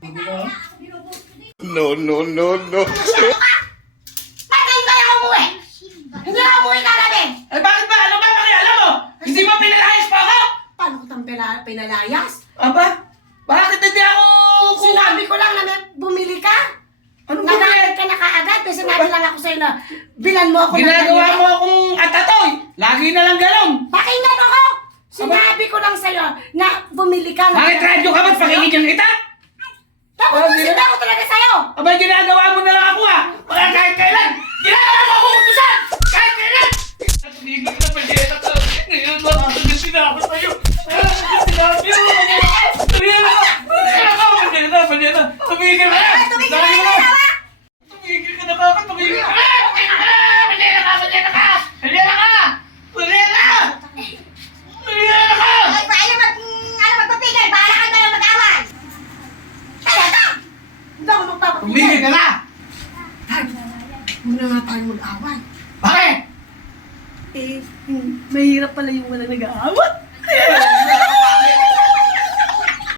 No, no, no, no. Ba't kayo kaya umuwi? Hindi na umuwi ka namin! Eh bakit ba? Ano ba pakialam mo? Hindi mo pinalayas pa ako? Paano ko tang pinalayas? Aba? Bakit hindi ako Sinabi ko lang na may bumili ka. Ano ba? Nagalit ka na kaagad. May sinabi lang ako sa'yo na bilan mo ako ng Ginagawa ganito. mo akong atatoy. Lagi na lang ganun. Pakinggan ako! Sinabi ko lang sa'yo na bumili ka. Bakit radyo ka ba't pakikigyan kita? Tapusin ako talaga sa'yo! Aba, ginagawa mo na lang ako ah. Baka kahit kailan. Ginagawa mo ako utusan. Kahit kailan. At hindi ko na pagkita to. Ngayon ba ako sinapos sa'yo? Sinabi mo. Tumigil ka. Tumigil ka. Tumigil ka na asawa! Tumigil ka na bakit? Tumigil ka. Manila ka. Ay, magpapigil! Bahala ka tayo mag-away! Kaya ito! Hindi ako magpapapigil! Tumigil ka na. Muna nga tayo mag-away. Bakit? Eh, mahirap pala yung walang nag-aawat.